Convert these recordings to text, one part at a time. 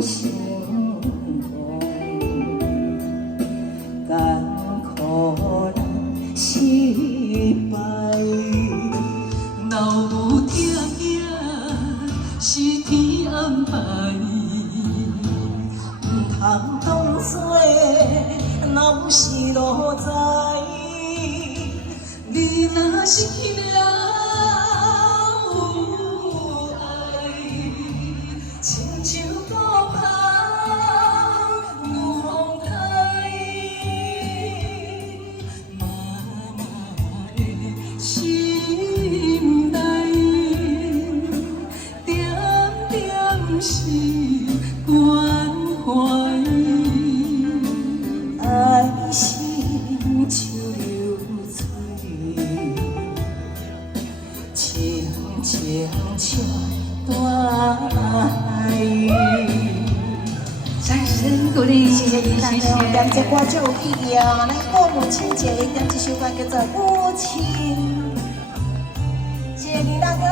相伴，甘苦难失败。若有疼囝，是天安排，唔通当作若有是路在。你若失去了。 亲像孤帆有风台，妈妈的心内，点点是关怀，爱心像流水，清清像大海。 掌声鼓励，谢谢你，谢谢。两节歌就有意义啊！咱过母亲节，点一首歌叫做《母亲》。谢谢林大哥。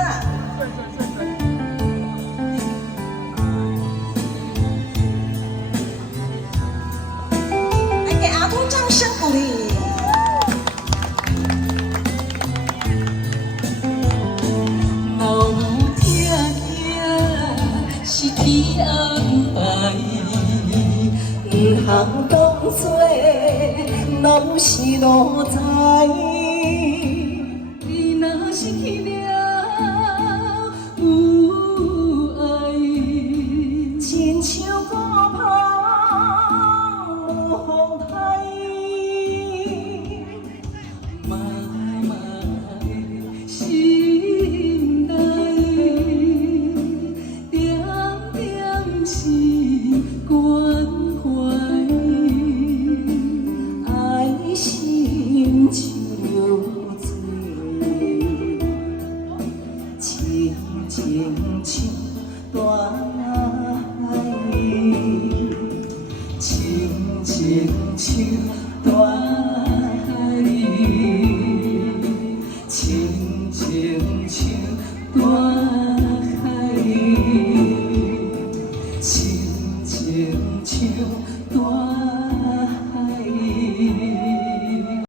来给阿东掌声鼓励。若有疼囝，是天安排。 唔通当作若有是路在，你若失去了有爱，亲像孤帆有风台，妈妈的心内，点点是关。 心像流水，清清像大海，清清像大海。